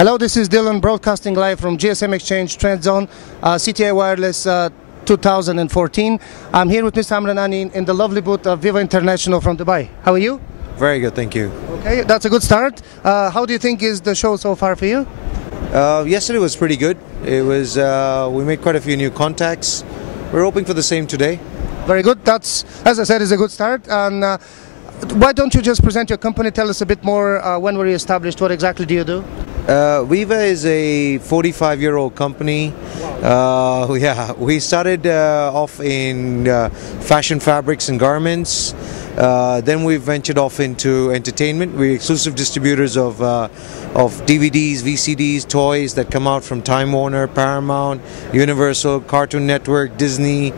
Hello, this is Dilyan broadcasting live from gsmExchange tradeZone, CTIA Wireless 2014. I'm here with Mr. Amarnani in the lovely booth of VIVA International from Dubai. How are you? Very good, thank you. Okay, that's a good start. How do you think is the show so far for you? Yesterday was pretty good. It was we made quite a few new contacts. We're hoping for the same today. Very good. That's, as I said, is a good start. And why don't you just present your company? Tell us a bit more. When were you established? What exactly do you do? VIVA is a 45-year-old company. Yeah, we started off in fashion fabrics and garments. Then we ventured off into entertainment. We're exclusive distributors of DVDs, VCDs, toys that come out from Time Warner, Paramount, Universal, Cartoon Network, Disney.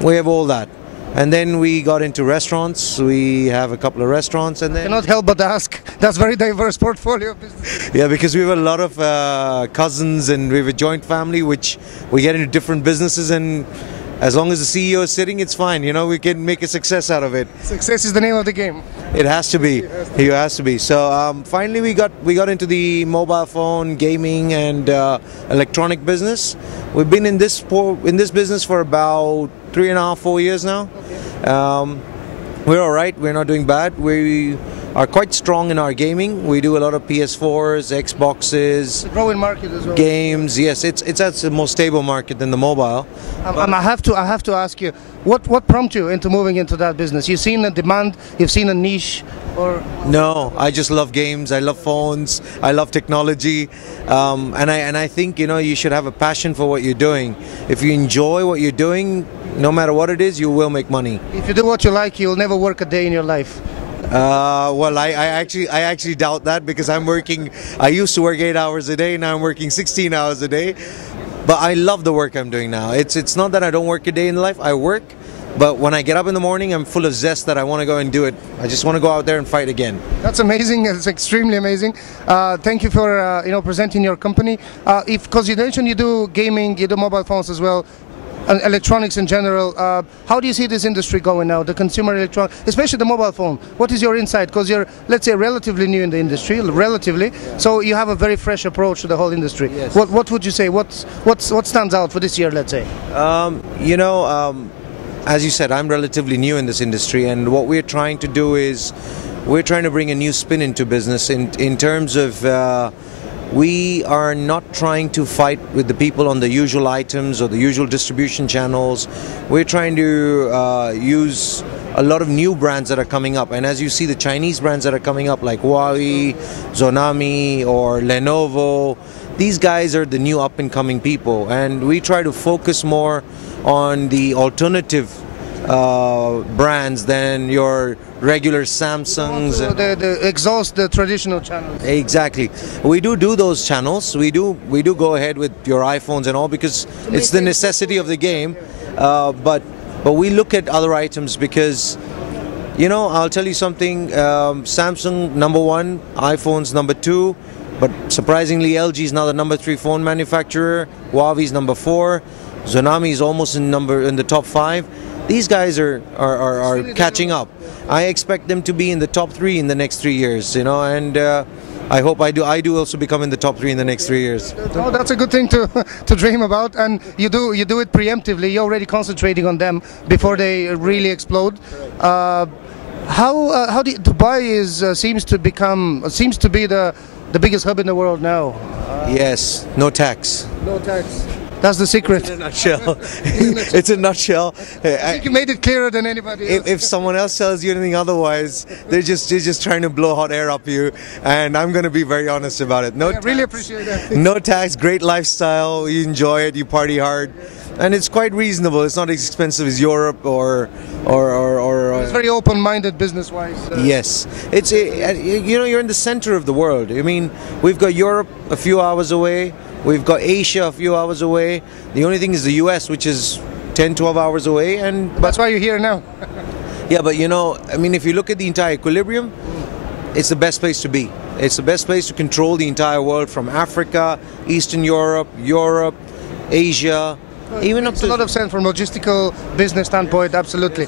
We have all that. And then we got into restaurants. We have a couple of restaurants, and then I cannot help but ask. That's very diverse portfolio of business. Yeah, because we have a lot of cousins, and we have a joint family, which we get into different businesses, and as long as the CEO is sitting, it's fine. You know, we can make a success out of it. Success is the name of the game. It has to be. It has to be. So finally, we got into the mobile phone, gaming, and electronic business. We've been in this business for about 3.5, 4 years now. We're all right. We're not doing bad. We are quite strong in our gaming. We do a lot of PS4s, Xboxes. It's a growing market as well. Games. Yes, it's a more stable market than the mobile. I have to ask you, what prompted you into moving into that business? You've seen a demand, you've seen a niche, or? No, I just love games. I love phones. I love technology, and I think, you know, you should have a passion for what you're doing. If you enjoy what you're doing, no matter what it is, you will make money. If you do what you like, you'll never work a day in your life. Well, I actually doubt that, because I used to work 8 hours a day. Now I'm working 16 hours a day. But I love the work I'm doing now. It's not that I don't work a day in life. I work, but when I get up in the morning, I'm full of zest that I want to go and do it. I just want to go out there and fight again. That's amazing. It's extremely amazing. Thank you for presenting your company. Because you mentioned you do gaming, you do mobile phones as well, and electronics in general. How do you see this industry going now, the consumer electronics, especially the mobile phone? What is your insight? Because you're, let's say, relatively new in the industry, relatively, so you have a very fresh approach to the whole industry. Yes. What would you say? What stands out for this year, let's say? As you said, I'm relatively new in this industry, and what we're trying to do is we're trying to bring a new spin into business in terms of we are not trying to fight with the people on the usual items or the usual distribution channels. We're trying to use a lot of new brands that are coming up. And as you see, the Chinese brands that are coming up, like Huawei, Zonami, or Lenovo, these guys are the new up-and-coming people. And we try to focus more on the alternative brands than your regular Samsungs. The exhaust the traditional channels. Exactly. We do those channels. We do go ahead with your iPhones and all, because it's the necessity of the game. But we look at other items because, you know, I'll tell you something. Samsung #1, iPhone's #2, but surprisingly LG is now the #3 phone manufacturer. Huawei's #4. Zonami is almost in the top 5. These guys are catching up. I expect them to be in the top 3 in the next 3 years, you know, and I hope I do also become in the top 3 in the next 3 years. Oh, that's a good thing to dream about, and you do it preemptively. You're already concentrating on them before they really explode. How do Dubai seems to be the biggest hub in the world now? Yes, no tax. No tax. That's the secret. In a nutshell. It's a nutshell. I think you made it clearer than anybody else. If someone else tells you anything otherwise, they're just trying to blow hot air up you. And I'm going to be very honest about it. No, I really appreciate that. No tax, great lifestyle. You enjoy it. You party hard, and it's quite reasonable. It's not as expensive as Europe or it's very open-minded business-wise. Yes, it's you're in the center of the world. I mean, we've got Europe a few hours away. We've got Asia a few hours away. The only thing is the US, which is 10, 12 hours away. And that's why you're here now. Yeah, but you know, I mean, if you look at the entire equilibrium, it's the best place to be. It's the best place to control the entire world, from Africa, Eastern Europe, Asia, even up to... It's a lot of sense from a logistical business standpoint, absolutely.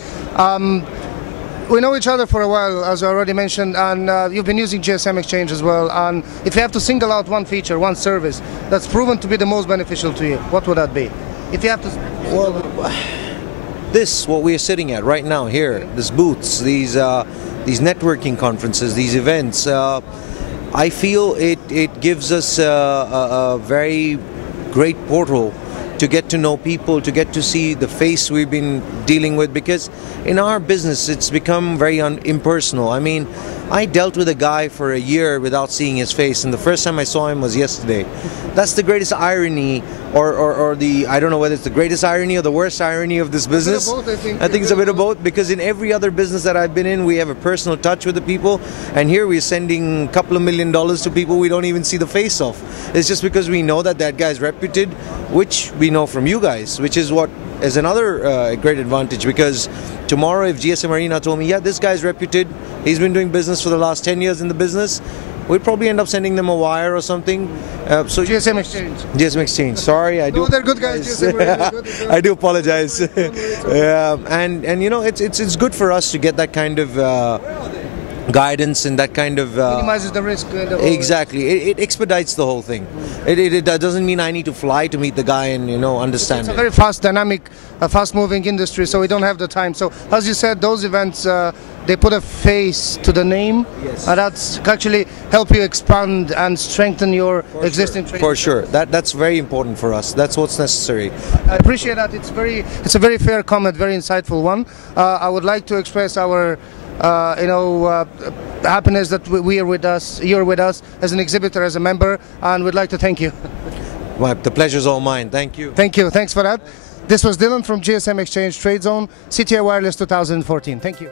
We know each other for a while, as I already mentioned, and you've been using gsmExchange as well. And if you have to single out one feature, one service that's proven to be the most beneficial to you, what would that be? If you have to. Well, what we are sitting at right now here, these booths, these networking conferences, these events, I feel it gives us a very great portal to get to know people, to get to see the face we've been dealing with, because in our business it's become very impersonal. I mean, I dealt with a guy for a year without seeing his face, and the first time I saw him was yesterday. That's the greatest irony, or the, I don't know whether it's the greatest irony or the worst irony of this business. Both, I think it's a bit of both, because in every other business that I've been in, we have a personal touch with the people, and here we're sending a couple of $1 million to people we don't even see the face of. It's just because we know that that guy's reputed, which we know from you guys, which is what is another great advantage, because tomorrow if GSM Arena told me, yeah, this guy's reputed, he's been doing business for the last 10 years in the business, we'd probably end up sending them a wire or something. So gsmExchange. gsmExchange. Sorry, I do. No, they're good guys. I do apologize. And you know, it's good for us to get that kind of guidance and that kind of minimizes the risk. Exactly, it expedites the whole thing. It doesn't mean I need to fly to meet the guy and, you know, understand. It's a very fast, dynamic, fast-moving industry, so we don't have the time. So, as you said, those events they put a face to the name, yes, and that's actually help you expand and strengthen your existing trade. For sure, that's very important for us. That's what's necessary. I appreciate that. It's a very fair comment, very insightful one. I would like to express our happiness that you're with us as an exhibitor, as a member, and we'd like to thank you. Well, the pleasure's all mine. Thank you. Thank you. Thanks for that. This was Dilyan from gsmExchange TradeZone, CTIA Wireless 2014. Thank you.